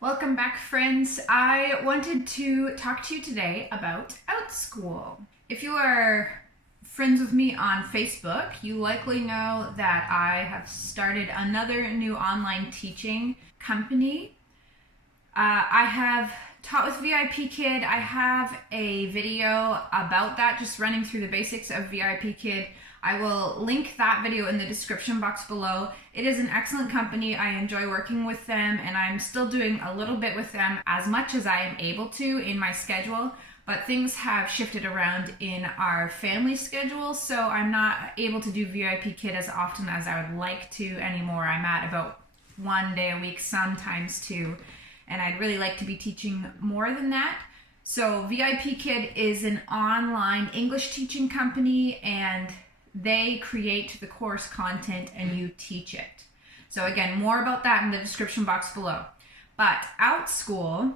Welcome back, friends. I wanted to talk to you today about Outschool. If you are friends with me on Facebook, you likely know that I have started another new online teaching company. I have taught with VIP Kid. I have a video about that, just running through the basics of VIP Kid. I will link that video in the description box below. It is an excellent company. I enjoy working with them, and I'm still doing a little bit with them as much as I am able to in my schedule, but things have shifted around in our family schedule, so I'm not able to do VIP Kid as often as I would like to anymore. I'm at about 1 day a week, sometimes 2, and I'd really like to be teaching more than that. So VIP Kid is an online English teaching company, and they create the course content and you teach it. So again, more about that in the description box below. But Outschool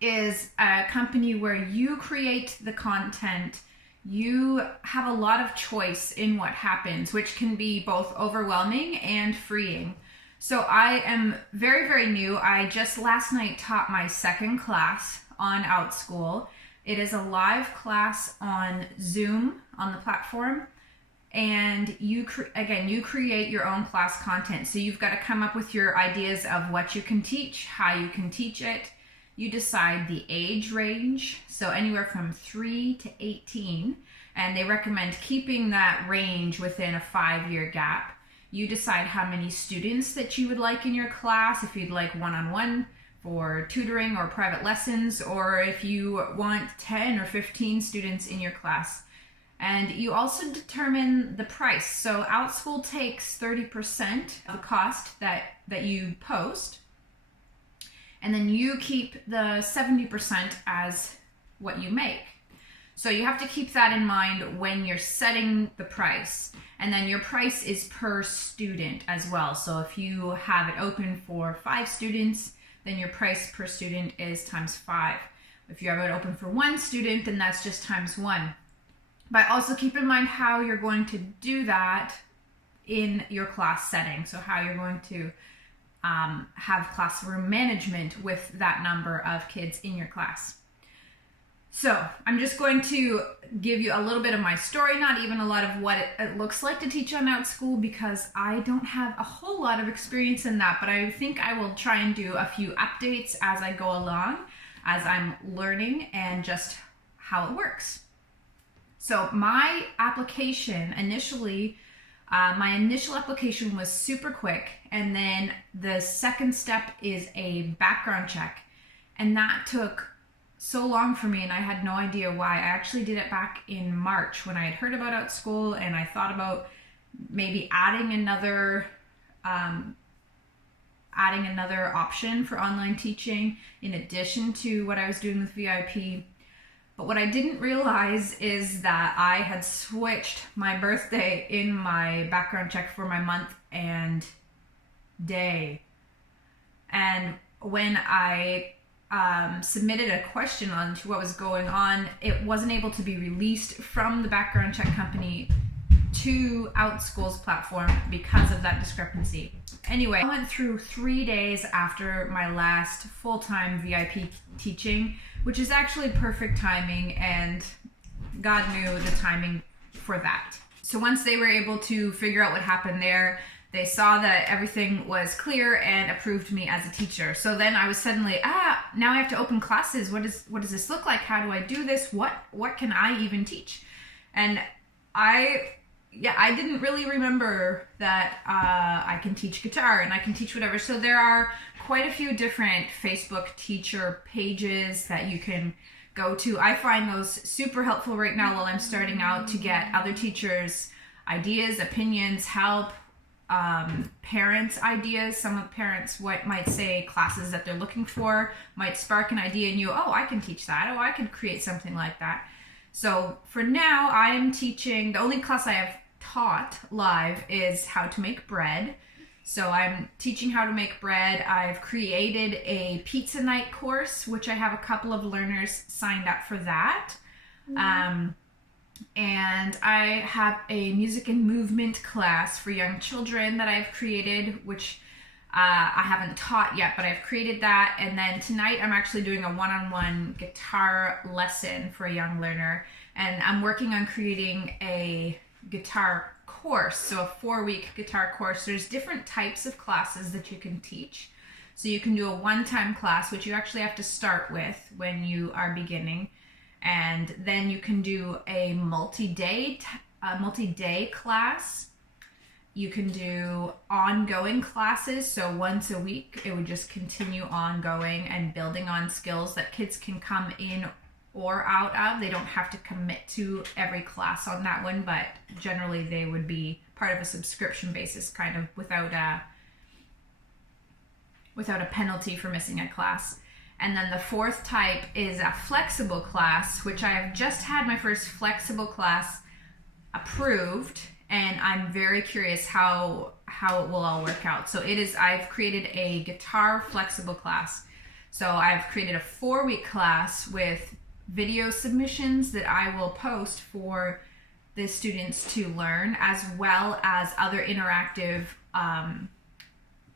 is a company where you create the content. You have a lot of choice in what happens, which can be both overwhelming and freeing. So I am very, very new. I just last night taught my second class on Outschool. It is a live class on Zoom on the platform. And you create your own class content. So you've got to come up with your ideas of what you can teach, how you can teach it. You decide the age range, so anywhere from 3 to 18, and they recommend keeping that range within a 5-year gap. You decide how many students that you would like in your class, if you'd like one-on-one for tutoring or private lessons, or if you want 10 or 15 students in your class. And you also determine the price. So Outschool takes 30% of the cost that you post, and then you keep the 70% as what you make. So you have to keep that in mind when you're setting the price. And then your price is per student as well. So if you have it open for 5 students, then your price per student is times 5. If you have it open for 1 student, then that's just times 1. But also keep in mind how you're going to do that in your class setting. So how you're going to have classroom management with that number of kids in your class. So I'm just going to give you a little bit of my story, not even a lot of what it looks like to teach on Outschool, because I don't have a whole lot of experience in that, but I think I will try and do a few updates as I go along, as I'm learning, and just how it works. So my application my initial application was super quick, and then the second step is a background check, and that took so long for me, and I had no idea why. I actually did it back in March when I had heard about Outschool, and I thought about maybe adding another option for online teaching in addition to what I was doing with VIP. But what I didn't realize is that I had switched my birthday in my background check for my month and day. And when I submitted a question on to what was going on, it wasn't able to be released from the background check company to Outschool's platform because of that discrepancy. Anyway, I went through 3 days after my last full-time VIP teaching, which is actually perfect timing, and God knew the timing for that. So once they were able to figure out what happened there, they saw that everything was clear and approved me as a teacher. So then I was suddenly, now I have to open classes. What does this look like? How do I do this? What can I even teach? And I didn't really remember that I can teach guitar and I can teach whatever. So there are quite a few different Facebook teacher pages that you can go to. I find those super helpful right now while I'm starting out, to get other teachers' ideas, opinions, help, parents' ideas. Some of parents might say classes that they're looking for might spark an idea in you. Oh, I can teach that. Oh, I could create something like that. So for now, I am teaching, the only class I have taught live is how to make bread. So I'm teaching how to make bread. I've created a pizza night course, which I have a couple of learners signed up for that. And I have a music and movement class for young children that I've created, which I haven't taught yet, but I've created that. And then tonight I'm actually doing a one-on-one guitar lesson for a young learner. And I'm working on creating a guitar course, so a 4-week guitar course. There's different types of classes that you can teach. So you can do a one-time class, which you actually have to start with when you are beginning. And then you can do a multi-day class. You can do ongoing classes, so once a week it would just continue ongoing and building on skills that kids can come in or out of. They don't have to commit to every class on that one, but generally they would be part of a subscription basis, kind of without a penalty for missing a class. And then the fourth type is a flexible class, which I have just had my first flexible class approved, and I'm very curious how it will all work out. So I've created a guitar flexible class. So I've created a 4-week class with video submissions that I will post for the students to learn, as well as other interactive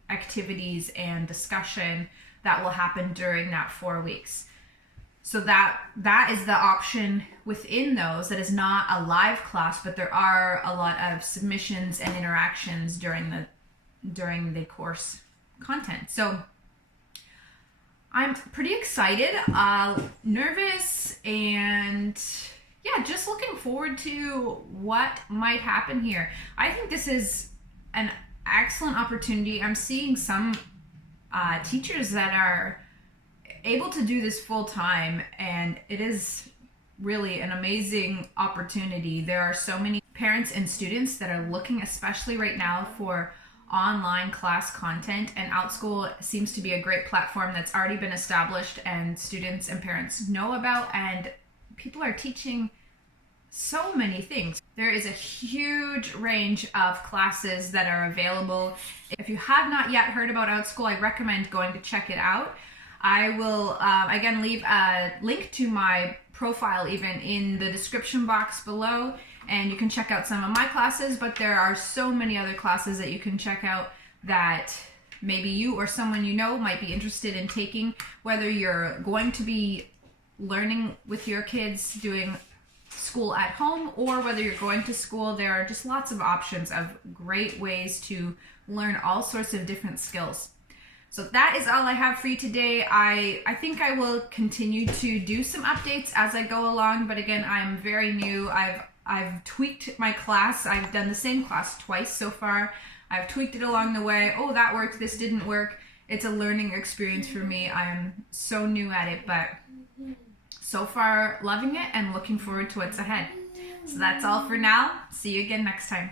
activities and discussion that will happen during that 4 weeks. So that is the option within those. That is not a live class, but there are a lot of submissions and interactions during the course content. So I'm pretty excited, nervous, and yeah, just looking forward to what might happen here. I think this is an excellent opportunity. I'm seeing some teachers that are able to do this full time, and it is really an amazing opportunity. There are so many parents and students that are looking, especially right now, for online class content, and Outschool seems to be a great platform that's already been established and students and parents know about, and people are teaching so many things. There is a huge range of classes that are available. If you have not yet heard about Outschool, I recommend going to check it out. I will again leave a link to my profile even in the description box below, and you can check out some of my classes, but there are so many other classes that you can check out that maybe you or someone you know might be interested in taking, whether you're going to be learning with your kids doing school at home or whether you're going to school. There are just lots of options of great ways to learn all sorts of different skills. So that is all I have for you today. I think I will continue to do some updates as I go along, but again, I'm very new. I've tweaked my class. I've done the same class twice so far. I've tweaked it along the way. Oh, that worked, this didn't work. It's a learning experience for me. I'm so new at it, but so far loving it and looking forward to what's ahead. So that's all for now. See you again next time.